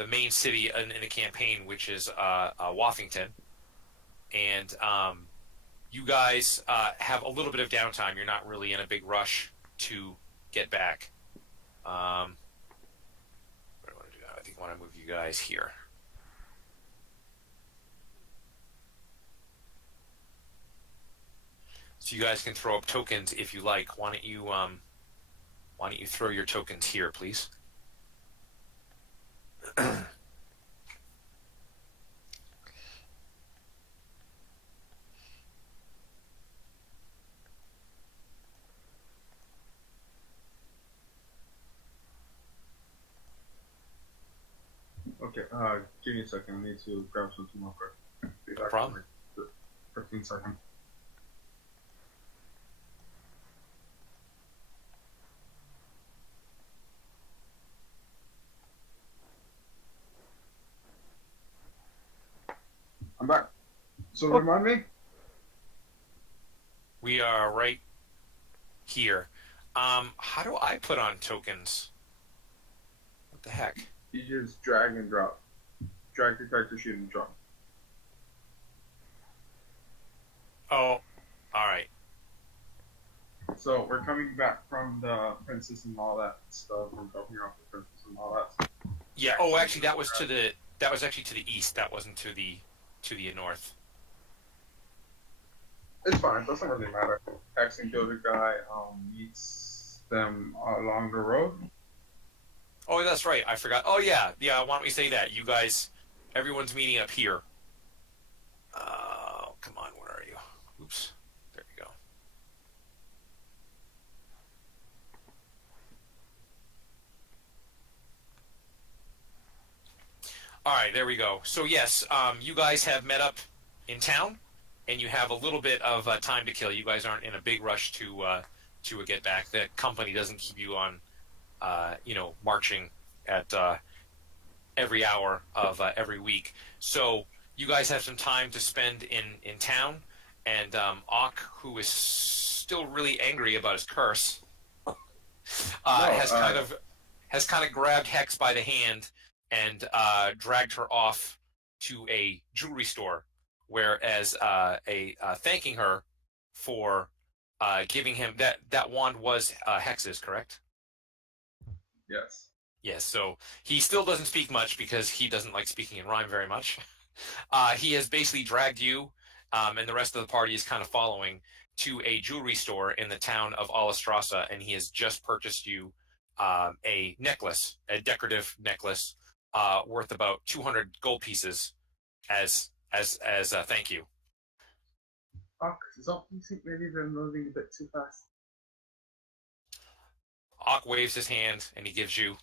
the main city in the campaign, which is Woffington, and you guys have a little bit of downtime. You're not really in a big rush to get back. What do I want to do now? I think I want to move you guys here. So you guys can throw up tokens if you like. Why don't you throw your tokens here, please? Okay, give me a second. I need to grab something real quick. Be No back problem. in like 15 seconds. I'm back. So Oh, remind me, We are right here. How do I put on tokens? What the heck? you just drag and drop. Drag the character sheet and drop. Oh, all right. So we're coming back from the princess and all that stuff. We're dropping off the princess and all that stuff. Yeah. Oh, actually, that was actually to the east. That wasn't to the north. It's fine. It doesn't really matter. Hex and Gilded Guy meets them along the road. Oh, that's right. I forgot. Oh, yeah. Yeah. Why don't we say that? You guys, everyone's meeting up here. Come on. Where are you? Oops. There you go. All right. There we go. So yes, you guys have met up in town, and you have a little bit of time to kill. You guys aren't in a big rush to get back. The company doesn't keep you on, marching at every hour of every week. So you guys have some time to spend in town, and Ock, who is still really angry about his curse, No, has kind of grabbed Hex by the hand and dragged her off to a jewelry store, whereas thanking her for giving him that wand was Hex's, correct? yes. Yes, so he still doesn't speak much because he doesn't like speaking in rhyme very much. He has basically dragged you, and the rest of the party is kind of following to a jewelry store in the town of Alistrasa, and he has just purchased you a necklace, a decorative necklace, worth about 200 gold pieces as a thank you. Fuck, so you think maybe they're moving a bit too fast? Ock waves his hand and he gives you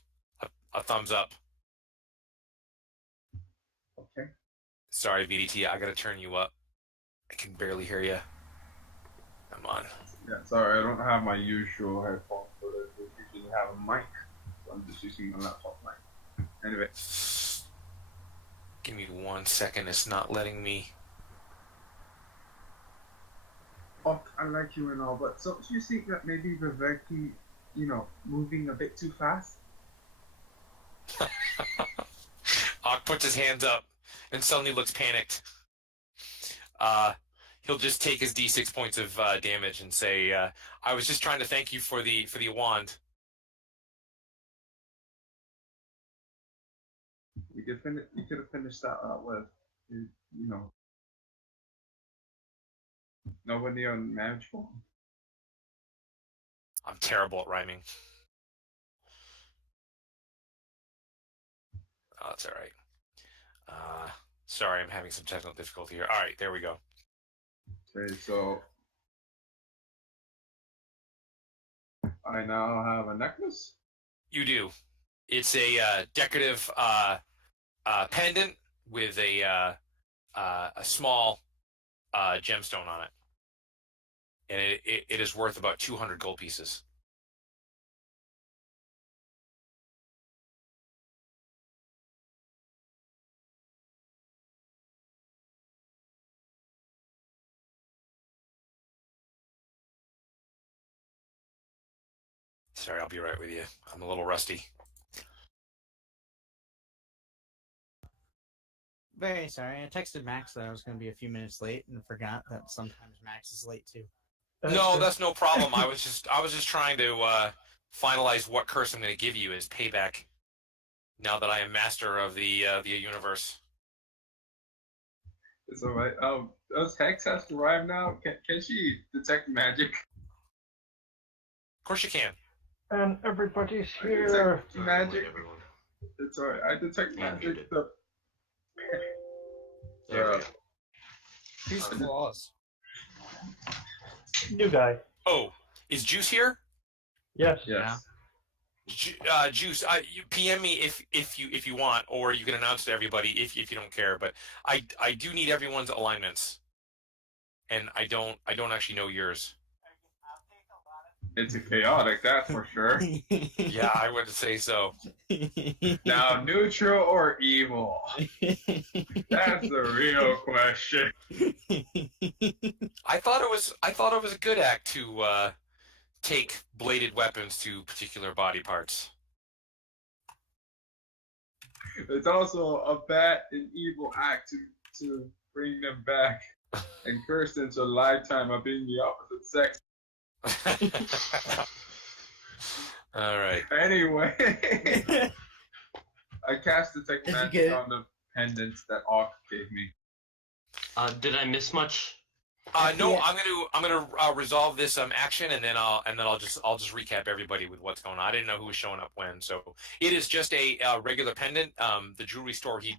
a thumbs up. Okay. Sorry, VDT, I gotta turn you up. I can barely hear you. Come on. Yeah, sorry, I don't have my usual headphones, but I usually have a mic, so I'm just using my laptop mic. Anyway, Give me 1 second. It's not letting me. fuck, I like you and all, but don't you think that maybe we're very, moving a bit too fast? Ock puts his hands up and suddenly looks panicked. He'll just take his D6 points of damage and say, "I was just trying to thank you for the wand." You could have finished that with, you know, nobody unmanageable. I'm terrible at rhyming. Oh, that's all right. Sorry, I'm having some technical difficulty here. All right, there we go. Okay, so I now have a necklace. You do. It's a decorative pendant with a small gemstone on it, and it is worth about 200 gold pieces. Sorry, I'll be right with you. I'm a little rusty. Very sorry. I texted Max that I was going to be a few minutes late and forgot that sometimes Max is late too. No, that's no problem. I was just trying to finalize what curse I'm going to give you as payback. Now that I am master of the universe. It's alright. Does Hex have to rhyme now? Can she detect magic? Of course you can. And everybody's I here. detect Sorry, magic. like everyone. It's alright. I detect Yeah, magic. muted. The There we Yeah. go. Who's Claus? New guy. Oh, is Juice here? Yes. yes. Juice, you PM me if you want, or you can announce to everybody if you don't care. But I do need everyone's alignments, and I don't actually know yours. It's a chaotic, that's for sure. Yeah, I would say so. Now, neutral or evil? That's the real question. I thought it was a good act to take bladed weapons to particular body parts. It's also a bad and evil act to bring them back and curse them to a lifetime of being the opposite sex. All right. Anyway, I cast detect Did you magic get it? on the pendants that Auk gave me. Did I miss much? No, Yeah. I'm gonna resolve this action, and then I'll just recap everybody with what's going on. I didn't know who was showing up when, so it is just a regular pendant. The jewelry store he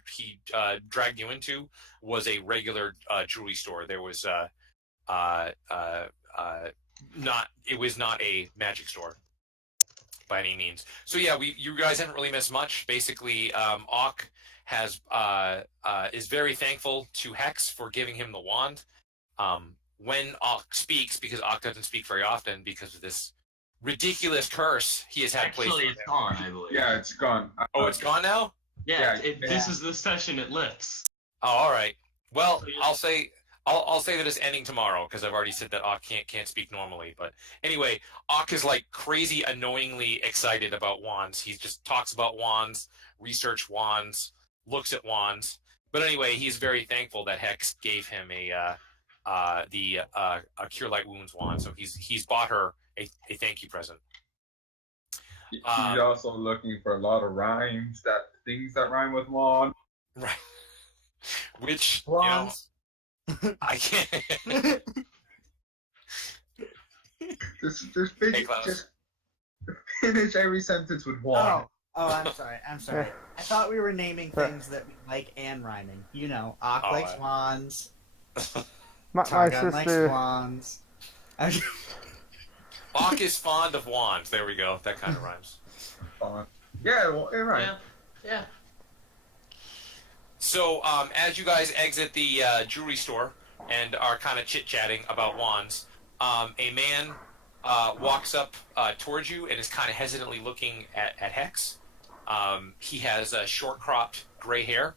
dragged you into was a regular jewelry store. There was it was not a magic store by any means. So yeah, you guys haven't really missed much. Basically, Auk has is very thankful to Hex for giving him the wand. When Auk speaks, because Auk doesn't speak very often because of this ridiculous curse he has had placed on Actually, it's him. gone, I believe. Yeah, it's gone. Oh, it's gone now? Yeah, Yeah, this is the session it lifts. Oh, all right. Well, I'll say that it's ending tomorrow because I've already said that Auk can't speak normally. But anyway, Auk is like crazy, annoyingly excited about wands. He just talks about wands, research wands, looks at wands. But anyway, he's very thankful that Hex gave him a Cure Light Wounds wand. So he's bought her a thank you present. He's also looking for a lot of things that rhyme with wand. Right. Which Wands. I can't. Just Hey, Klaus. just finish every sentence with wand. I'm sorry. I thought we were naming things that we like and rhyming. You know, Auk Oh, likes wands. My Targon likes sister. wands. Auk is fond of wands. There we go. That kind of rhymes. Yeah, well, you're right. Yeah. So, as you guys exit the jewelry store and are kind of chit-chatting about wands, a man walks up towards you and is kind of hesitantly looking at Hex. He has short-cropped gray hair,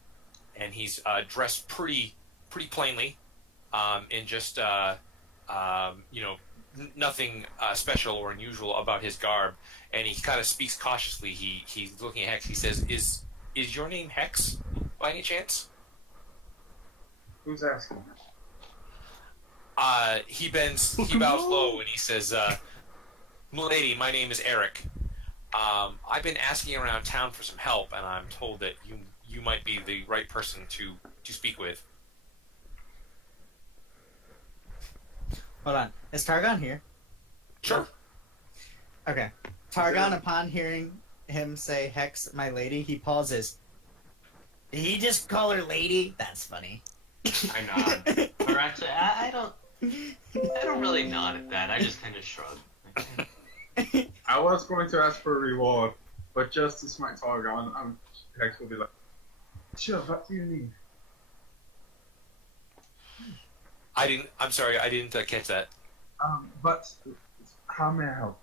and he's dressed pretty plainly, in just nothing special or unusual about his garb. And he kind of speaks cautiously. He's looking at Hex. He says, "Is your name Hex, by any chance?" Who's asking? He bows low, and he says, "Milady, my name is Eric. I've been asking around town for some help, and I'm told that you might be the right person to speak with." Hold on. Is Targon here? Sure. Okay. Targon, upon hearing him say Hex, my lady, he pauses. Did he just call her lady? That's funny. I nod. Or actually, I don't really nod at that. I just kind of shrug. I was going to ask for a reward, but just to smite Targon, Hex will be like, sure, what do you need? I'm sorry, I didn't catch that. But how may I help?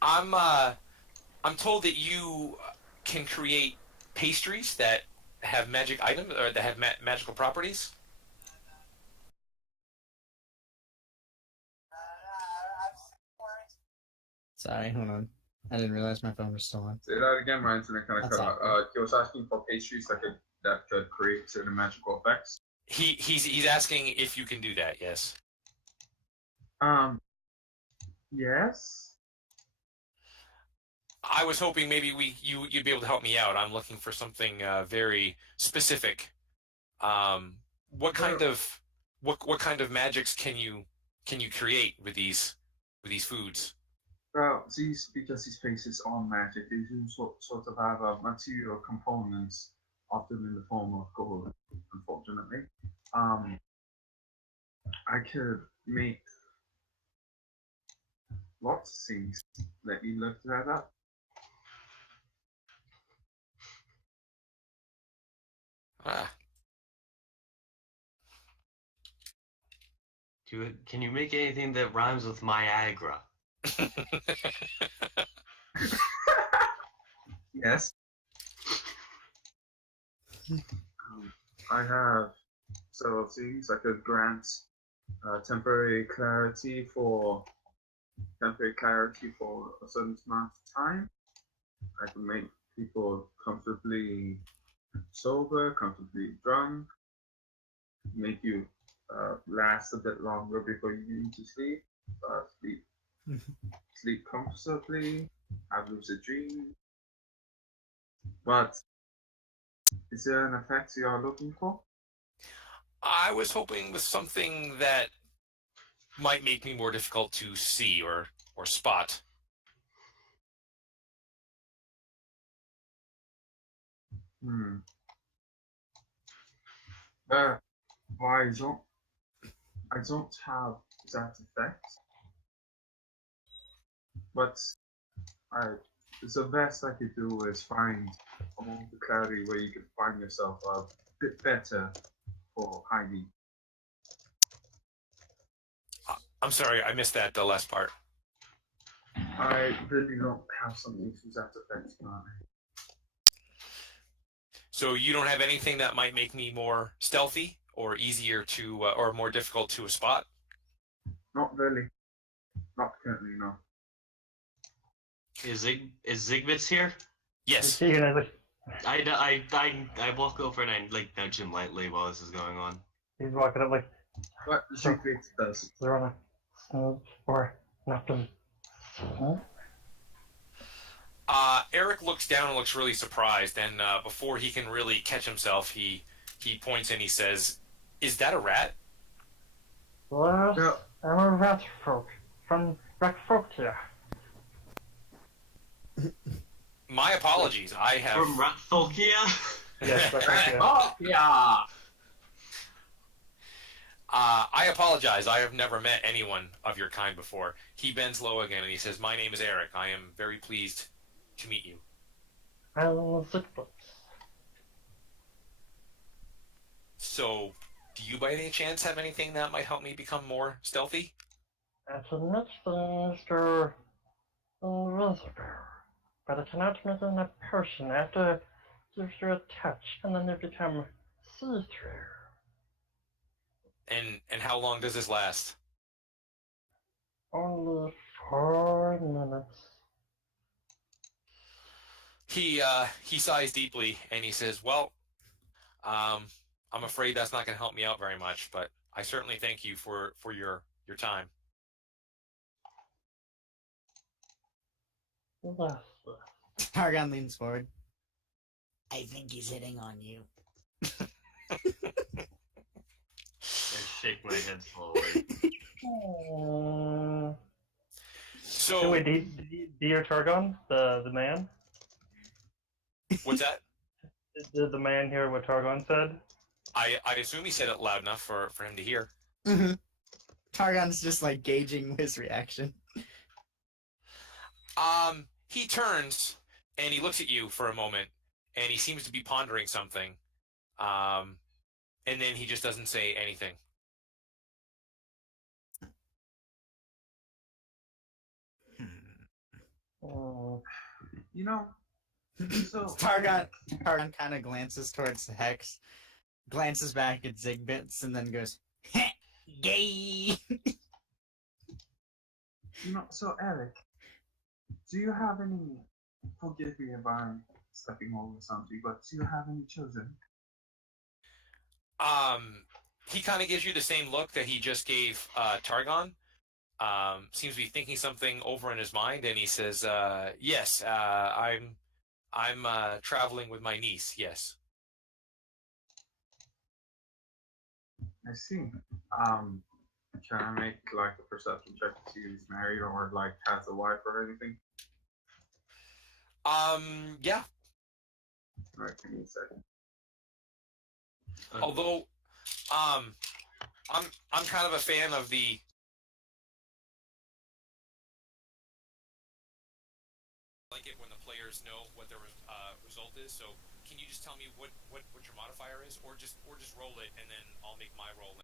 I'm told that you can create pastries that have magic items or that have magical properties. Sorry, hold on. I didn't realize my phone was still on. Say that again, my internet kind of That's cut out. He was asking for pastries that could create certain magical effects. He's asking if you can do that. Yes. Yes. I was hoping maybe you'd be able to help me out. I'm looking for something very specific. What kind of magics can you create with these foods? Well, because these faces are magic, they do sort of have material components, often in the form of gold, unfortunately. I could make lots of things. Let me look that up. Ah. Can you make anything that rhymes with Niagara? Yes. I have several things. I could grant temporary clarity for a certain amount of time. I can make people comfortably sober, comfortably drunk, make you last a bit longer before you need to sleep. Sleep comfortably, have lucid dreams. But is there an effect you are looking for? I was hoping with something that might make me more difficult to see or spot. Why I don't have that effect, but the best I could do is find a moment of clarity where you could find yourself a bit better for hiding. I'm sorry, I missed the last part. I really don't have something to that effect currently. So you don't have anything that might make me more stealthy or easier to or more difficult to spot? Not really. Not currently, no. Is Zigbits here? Yes. I walk over and I like nudge him lightly while this is going on. He's walking up like, What Secret does. they're on a or nothing. Huh? Eric looks down and looks really surprised, and before he can really catch himself, he points and he says, "Is that a rat?" Well, No. I'm a rat folk from Rakfolkia. My apologies. I have. From Ratfolkia? Yes, Rakfolkia. Oh, yeah! I apologize. I have never met anyone of your kind before. He bends low again and he says, "My name is Eric. I am very pleased to meet you." I'm Zigbits. So, do you by any chance have anything that might help me become more stealthy? That's a next Mr. Visitor. But it cannot make in a person after gives you a touch and then they become see-through. And how long does this last? Only 4 minutes. He sighs deeply and he says, "Well, I'm afraid that's not going to help me out very much, but I certainly thank you for your time." Yes. Targon leans forward. I think he's hitting on you. I shake my head slowly. So, Wait, Dear Targon, the man? what's that? Did the man hear what Targon said? I assume he said it loud enough for him to hear. Mm-hmm. Targon's just like gauging his reaction. He turns and he looks at you for a moment and he seems to be pondering something. And then he just doesn't say anything. You know, so Targon kind of glances towards the Hex, glances back at Zigbits, and then goes, "Heh, gay." so Eric, do you have any? Forgive me if I'm stepping over something, but do you have any children? He kind of gives you the same look that he just gave Targon. Seems to be thinking something over in his mind, and he says, "Yes, I'm traveling with my niece. Yes." I see. Can I make like a perception check to see if he's married or like has a wife or anything? Yeah. Alright, give me a second. Although, I'm kind of a fan of the. I like it when the players know what their result is. So, can you just tell me what your modifier is, or just roll it, and then I'll make my roll.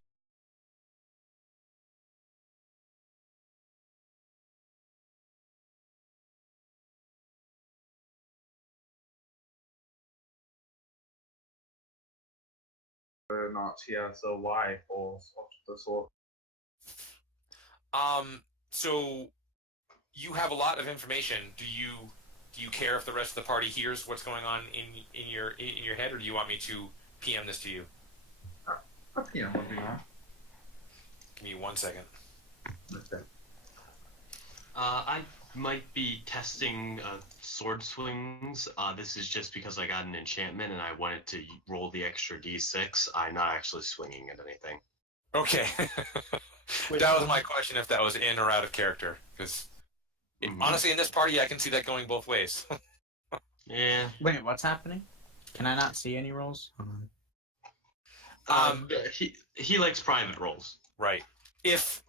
Whether or not he has a wife or of the sort. So you have a lot of information. Do you care if the rest of the party hears what's going on in your head, or do you want me to PM this to you? Yeah, would be nice. Give me 1 second. Okay. I might be testing sword swings. This is just because I got an enchantment and I wanted to roll the extra d6. I'm not actually swinging at anything. Okay. That was my question, if that was in or out of character. Because honestly, in this party, I can see that going both ways. Yeah. Wait, what's happening? Can I not see any rolls? He likes private rolls. Right. If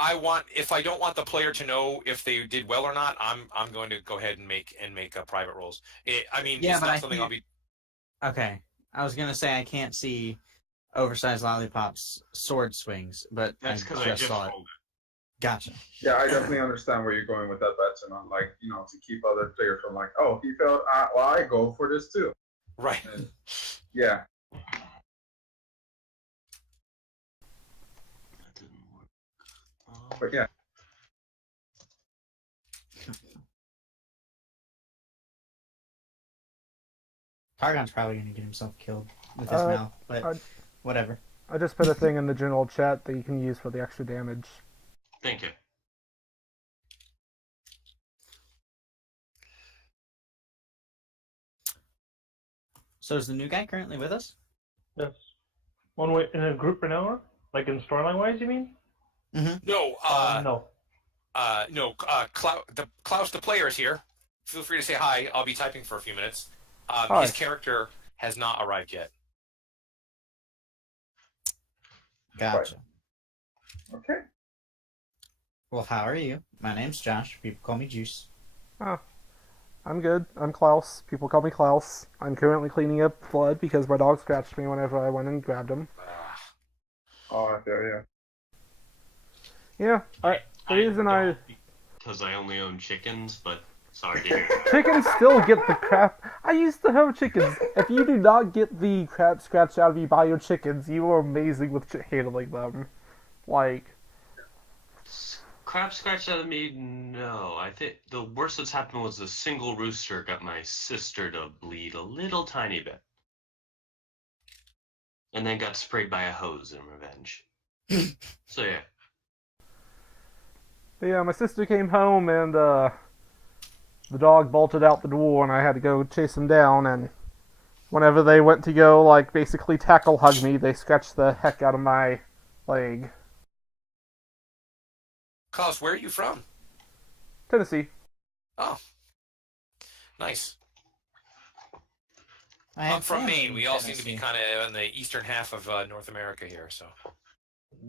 I don't want the player to know if they did well or not, I'm going to go ahead and make private rolls. I mean, Yeah, it's but not I something can't- I'll be. Okay. I was gonna say I can't see oversized lollipops sword swings, but That's because I just just saw it. rolled it. Gotcha. Yeah, I definitely understand where you're going with that, Betson. On like, to keep other players from like, oh, he failed. Well, I go for this too. Right. And, yeah. That didn't work. But yeah. Targon's probably gonna get himself killed with his mouth, but whatever. I just put a thing in the general chat that you can use for the extra damage. Thank you. So is the new guy currently with us? Yes. One way in a group right now, like in storyline wise, you mean? No. No. No. Klaus, the player, is here. Feel free to say hi. I'll be typing for a few minutes. Hi. His character has not arrived yet. Gotcha. Okay. Well, how are you? My name's Josh. People call me Juice. Oh, I'm good. I'm Klaus. People call me Klaus. I'm currently cleaning up blood because my dog scratched me whenever I went and grabbed him. Oh, I feel you. Yeah, the reason I... Because I only own chickens, but sorry to hear. Chickens still get the crap. I used to have chickens. If you do not get the crap scratched out of you by your chickens, you are amazing with handling them. Like, Crap scratched out of me? No. I think the worst that's happened was a single rooster got my sister to bleed a little tiny bit. And then got sprayed by a hose in revenge. So yeah. but yeah, my sister came home and the dog bolted out the door and I had to go chase him down, and whenever they went to go, like, basically tackle hug me, they scratched the heck out of my leg. Klaus, where are you from? Tennessee. Oh, nice. I I'm have from family Maine. in We all seem to be Tennessee. kind of in the eastern half of North America here. So.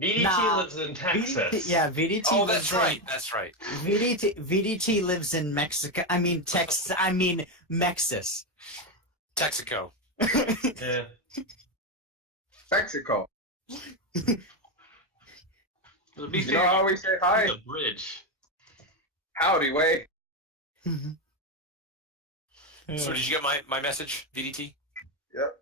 BDT Nah, lives in Texas. Yeah, VDT. Oh, lives that's in- right. That's right. VDT lives in Mexico. I mean Texas. I mean Mexis. Texaco. Yeah. Mexico. To be You fair, know, I always say hi. the bridge. Howdy, way. So did you get my message, VDT? Yep.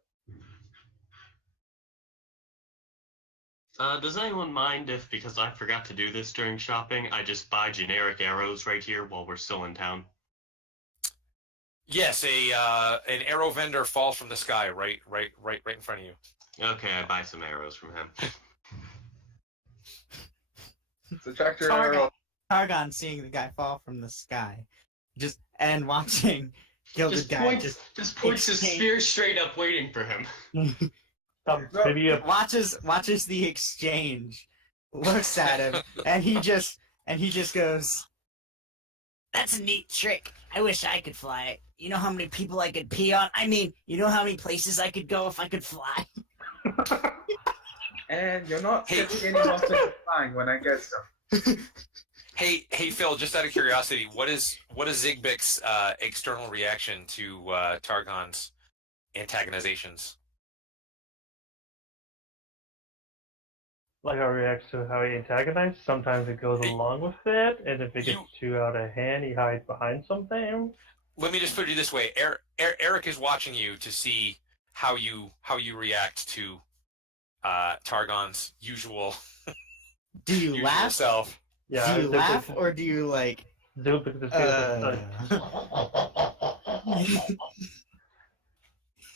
Does anyone mind if, because I forgot to do this during shopping, I just buy generic arrows right here while we're still in town? Yes, an arrow vendor falls from the sky right in front of you. Okay, I buy some arrows from him. Subtract your Targon, arrow. Targon seeing the guy fall from the sky, and watching Gilded Just Guy points his exchange- spear straight up, waiting for him. Maybe a watches the exchange, looks at him, and he just goes, "That's a neat trick. I wish I could fly it. You know how many people I could pee on? I mean, you know how many places I could go if I could fly?" And you're not Hey. getting any more flying when I get some. Hey, Phil. Just out of curiosity, what is Zigbik's external reaction to Targon's antagonizations? like how he reacts to how he antagonizes. Sometimes it goes Hey. along with it, and if it gets You- too out of hand, he hides behind something. Let me just put it this way: Eric is watching you to see how you react to Targon's usual Do you laugh? self. Yeah. Do you laugh, or do you like? Zoop at the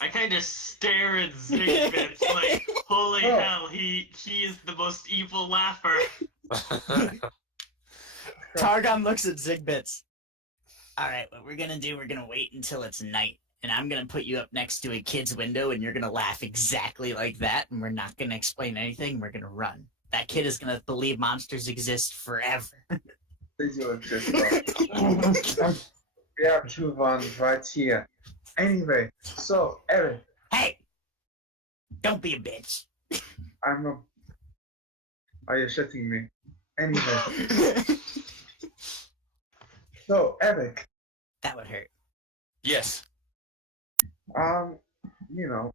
I kind of stare at Zigbits like, holy Oh. hell, he is the most evil laugher. Targon looks at Zigbits. All right, what we're gonna do? We're gonna wait until it's night, and I'm gonna put you up next to a kid's window, and you're gonna laugh exactly like that, and we're not gonna explain anything. We're gonna run. That kid is gonna believe monsters exist forever. Please you exist, bro. We have two ones right here. Anyway, so Eric, Hey, don't be a bitch. I'm a. Are you shitting me? Anyway, so Eric, That would hurt. Yes. you know,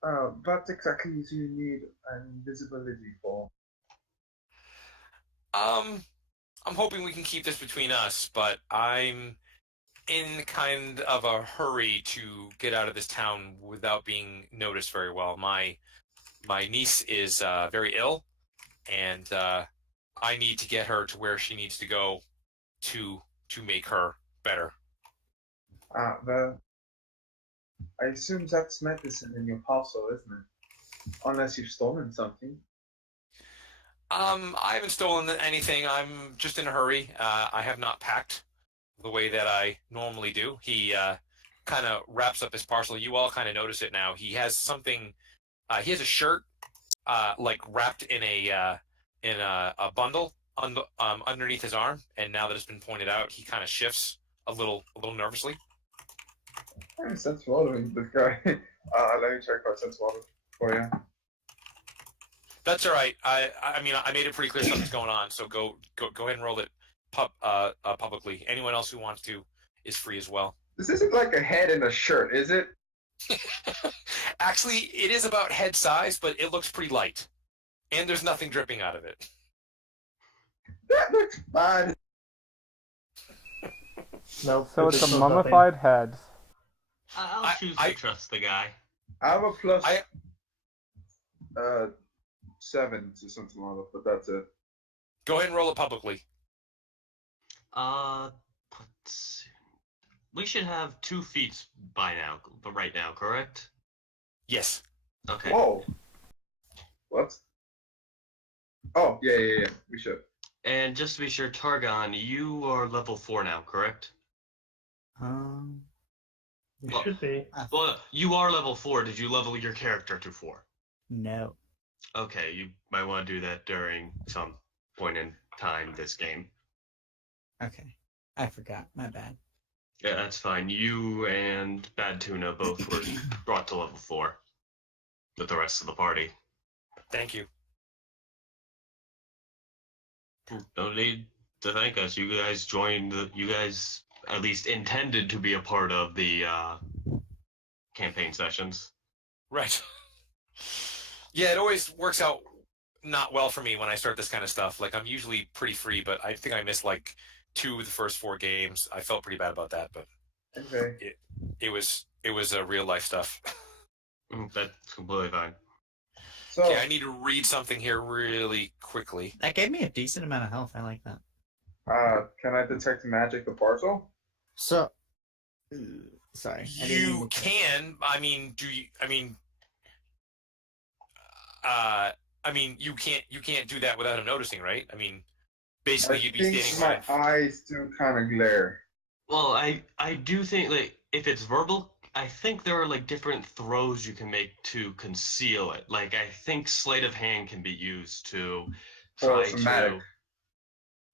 what exactly do you need invisibility for? I'm hoping we can keep this between us, but I'm in kind of a hurry to get out of this town without being noticed very well. My niece is very ill, and I need to get her to where she needs to go to make her better. Well, I assume that's medicine in your parcel, isn't it? Unless you've stolen something. I haven't stolen anything. I'm just in a hurry. I have not packed the way that I normally do. He kind of wraps up his parcel. You all kind of notice it now. He has something. He has a shirt, like wrapped in a bundle underneath his arm. And now that it's been pointed out, he kind of shifts a little nervously. Sense following this guy. Let me check my sense follow for you. That's all right. I mean, I made it pretty clear something's going on. So go ahead and roll it publicly. Anyone else who wants to is free as well. This isn't like a head in a shirt, is it? Actually, it is about head size, but it looks pretty light, and there's nothing dripping out of it. That looks bad. No, So it's a nothing. mummified head. I'll choose I- to trust the guy. I have a plus I- 7 to something like that, but that's it. Go ahead and roll it publicly. We should have 2 feats by now, but right now, correct? Yes. Okay. Whoa. What? Oh, yeah. We should. And just to be sure, Targon, you are level 4 now, correct? You should be. Well, you are level 4. Did you level your character to 4? No. Okay, you might want to do that during some point in time this game. Okay. I forgot. My bad. Yeah, that's fine. You and Bad Tuna both were brought to level 4 with the rest of the party. Thank you. No need to thank us. You guys joined. You guys at least intended to be a part of the campaign sessions. Right. Yeah, it always works out not well for me when I start this kind of stuff. Like, I'm usually pretty free, but I think I missed like 2 of the first 4 games. I felt pretty bad about that, but Okay. it was real life stuff. That's completely fine. So, Okay, I need to read something here really quickly. That gave me a decent amount of health. I like that. can I detect magic the parcel? So, sorry. I didn't mean You to- can. I mean, do you? I mean, you can't do that without him noticing, right? I mean, basically, you'd be standing my right in eyes do kind of glare. Well, I do think like if it's verbal, I think there are like different throws you can make to conceal it. Like I think sleight of hand can be used to For try somatic. to.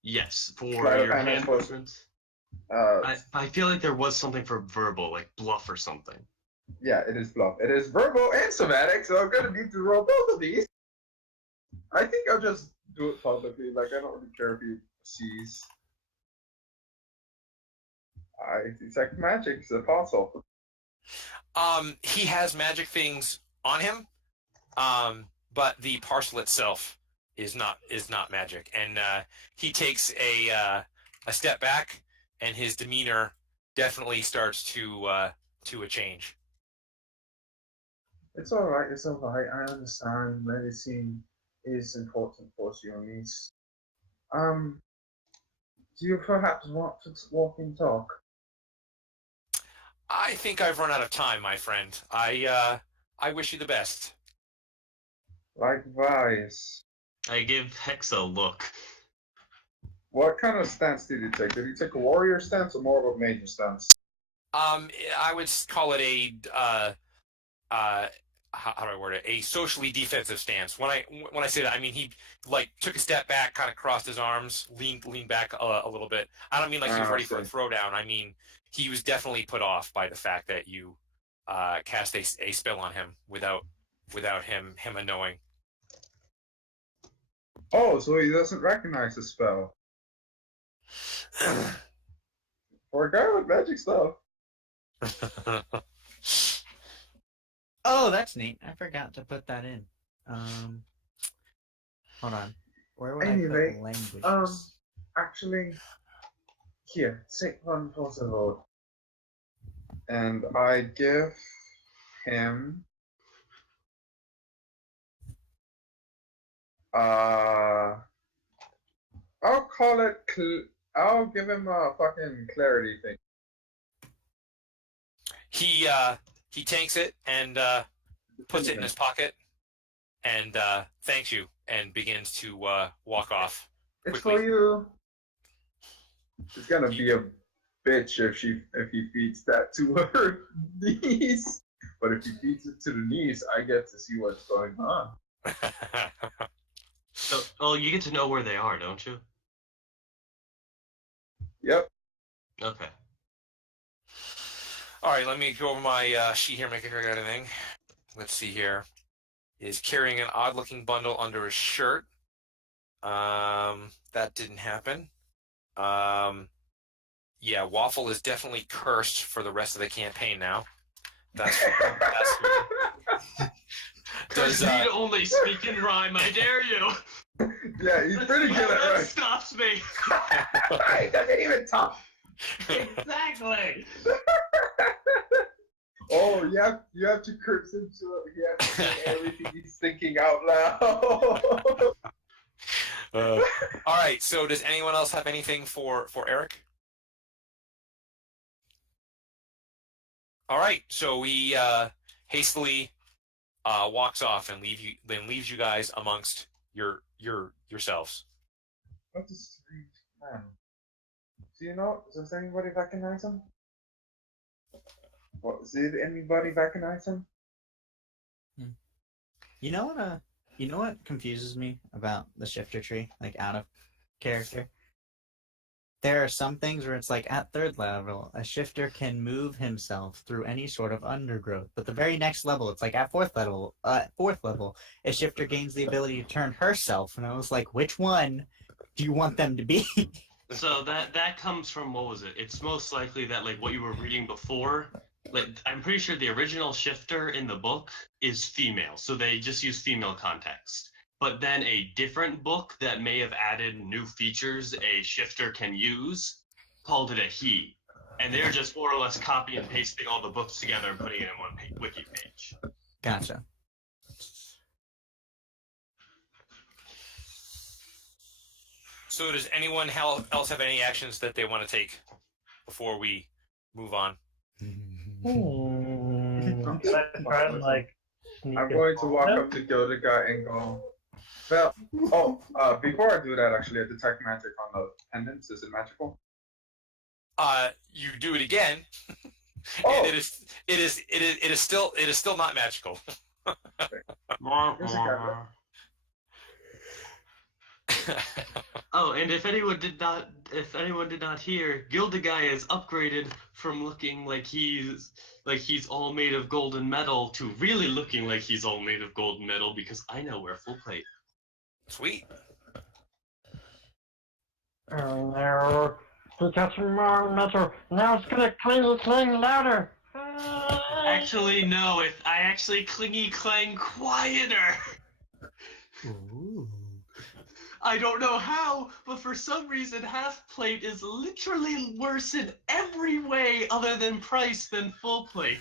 Yes, for Sleight of your hand is hand for- movements. Uh, I feel like there was something for verbal, like bluff or something. yeah, it is bluff. It is verbal and somatic, so I'm gonna need to roll both of these. I think I'll just do it publicly. Like I don't really care if he sees. I detect magic. It's a parcel. He has magic things on him, but the parcel itself is not magic, and he takes a step back, and his demeanor definitely starts to a change. It's all right. It's all right. I understand. Medicine is important for humans. Do you perhaps want to walk and talk? I think I've run out of time, my friend. I wish you the best. Likewise. I give Hex a look. What kind of stance did he take? Did he take a warrior stance or more of a major stance? I would call it a how do I word it? A socially defensive stance. When I say that, I mean he like took a step back, kind of crossed his arms, leaned back a little bit. I don't mean like he was ready for a throwdown. I mean he was definitely put off by the fact that you cast a spell on him without him knowing. Oh, so he doesn't recognize the spell. For a guy with magic stuff. Oh, that's neat. I forgot to put that in. Hold on. Where would I Anyway, put languages? Actually, here, take one for the road. And I give him I'll call it I'll give him a fucking clarity thing. He takes it and puts it in his pocket and thanks you and begins to walk off. It's quickly. for you. It's gonna be a bitch if he feeds that to her niece. But if he feeds it to the niece, I get to see what's going on. So, well, you get to know where they are, don't you? Yep. Okay. All right, let me go over my sheet here, make sure I got everything. Let's see here. Is carrying an odd-looking bundle under his shirt. That didn't happen. Yeah, Waffle is definitely cursed for the rest of the campaign now. That's Does need only speak in rhyme, I dare you. Yeah, he's pretty good at that it. stops me. He doesn't even talk. Exactly. Oh, you have to curse him so he has to say everything he's thinking out loud. all right, so does anyone else have anything for Eric? All right, so he hastily walks off and leaves you guys amongst yourselves. What a strange man. Do you know? Does anybody recognize him? Did anybody recognize him? You know what confuses me about the shifter tree, like out of character? There are some things where it's like at third level, a shifter can move himself through any sort of undergrowth. But the very next level, it's like at fourth level, a shifter gains the ability to turn herself. And I was like, which one do you want them to be? So that comes from, what was it? It's most likely that like what you were reading before. Like I'm pretty sure the original shifter in the book is female, so they just use female context. But then a different book that may have added new features a shifter can use called it a he. And they're just more or less copy and pasting all the books together and putting it in one wiki page. Gotcha. So does anyone else have any actions that they want to take before we move on? Can I try and like sneak I'm in going to walk front of up to Gilda and go. Well, before I do that, actually, I detect magic on the pendants. Is it magical? You do it again, Oh. and it is still not magical. Here's a cat. Oh, and if anyone did not hear, Gildagai is upgraded from looking like he's all made of golden metal to really looking like he's all made of golden metal because I now wear full plate. Sweet. Oh no, he got more metal. Now it's gonna cling louder. Actually, no. I actually clingy clang quieter. I don't know how, but for some reason, half plate is literally worse in every way other than price than full plate.